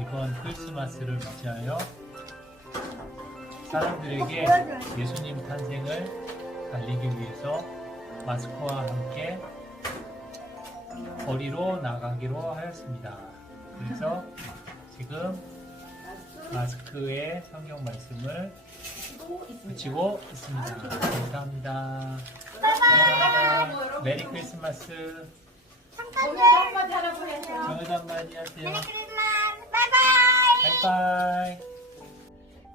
이번 크리스마스를 맞이하여 사람들에게 예수님 탄생을 알리기 위해서 마스크와 함께 거리로 나가기로 하였습니다. 그래서 지금 마스크에 성경 말씀을 붙이고 있습니다. 감사합니다. 감사합니다. 메리 크리스마스. 정혜도 한마디 하세요. 바이바이.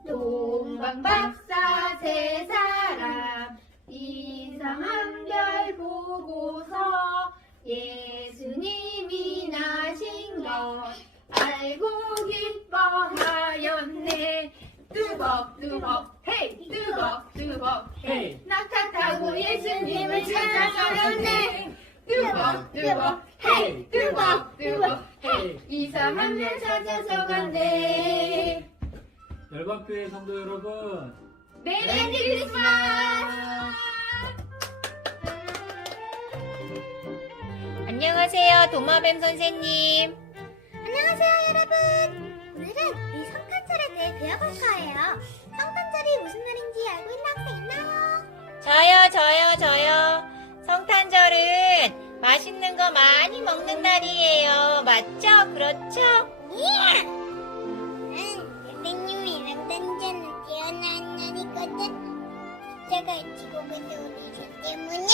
동방 박사 세 사람 이상한 별 보고서 예수님이 나신 것 알고 기뻐하였네 뚜벅뚜벅 헤이 뚜벅뚜벅 헤이. 낙타 타고 예수님을 찾아가렸네 뚜벅뚜벅 헤이 뚜벅뚜벅 헤이 이상한 별 찾아서 간대 열방교회 성도 여러분. 메리 크리스마스! 안녕하세요, 도마뱀 선생님. 안녕하세요 여러분 오늘은 우리 성탄절에 대해 배워볼 거예요 성탄절이 무슨 날인지 알고 있는 학생 있나요? 저요, 저요, 저요. 맛있는 거 많이 먹는 날이에요. 맞죠? 그렇죠? 예! 응 선생님이 성탄절은 태어난 날이거든 십자가 지옥에서 오르신 때문에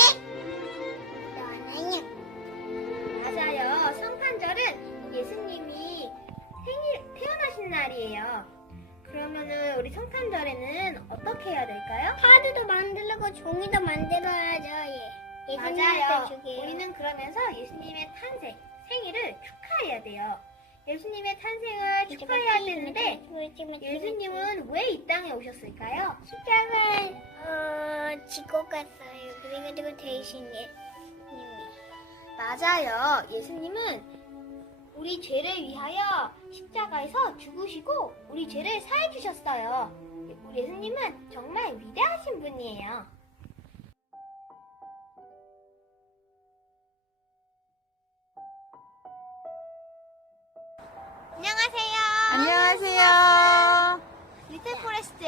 너는 맞아요 성탄절은 예수님이 생일 태어나신 날이에요 그러면은 우리 성탄절에는 어떻게 해야 될까요? 카드도 만들고 종이도 만들어야죠 예. 맞아요 우리는 그러면서 예수님의 탄생 생일을 축하해야 돼요 예수님의 탄생을 축하해야 되는데 예수님은 왜 이 땅에 오셨을까요? 십자가를 어, 지고 갔어요. 그래가지고 대신 예수님이 맞아요. 예수님은 우리 죄를 위하여 십자가에서 죽으시고 우리 죄를 사해 주셨어요. 예수님은 정말 위대하신 분이에요.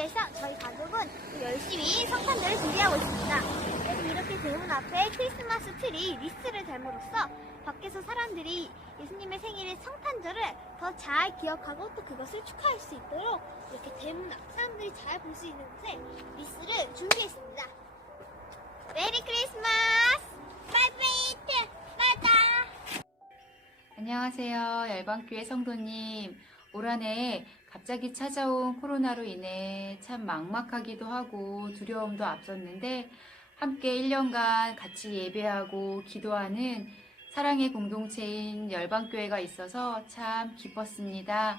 포레스트에서 저희 가족은 열심히 성탄절을 준비하고 있습니다. 그래서 이렇게 대문 앞에 크리스마스 트리 리스를 달므로써 밖에서 사람들이 예수님의 생일인 성탄절을 더 잘 기억하고 또 그것을 축하할 수 있도록 이렇게 대문 앞 사람들이 잘 볼 수 있는 곳에 리스를 준비했습니다. 메리 크리스마스! 바이바이! 바이바이! 안녕하세요. 열방교회 성도님. 올 한해 갑자기 찾아온 코로나로 인해 참 막막하기도 하고 두려움도 앞섰는데 함께 1년간 같이 예배하고 기도하는 사랑의 공동체인 열방교회가 있어서 참 기뻤습니다.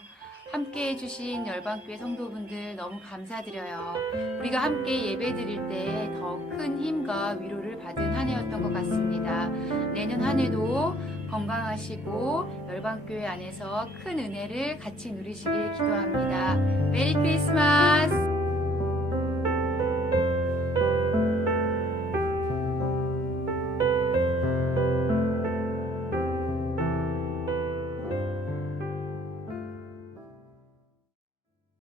함께 해주신 열방교회 성도분들 너무 감사드려요. 우리가 함께 예배 드릴 때 더 큰 힘과 위로를 받은 한 해였던 것 같습니다. 내년 한 해도 건강하시고 열방교회 안에서 큰 은혜를 같이 누리시길 기도합니다. 메리 크리스마스!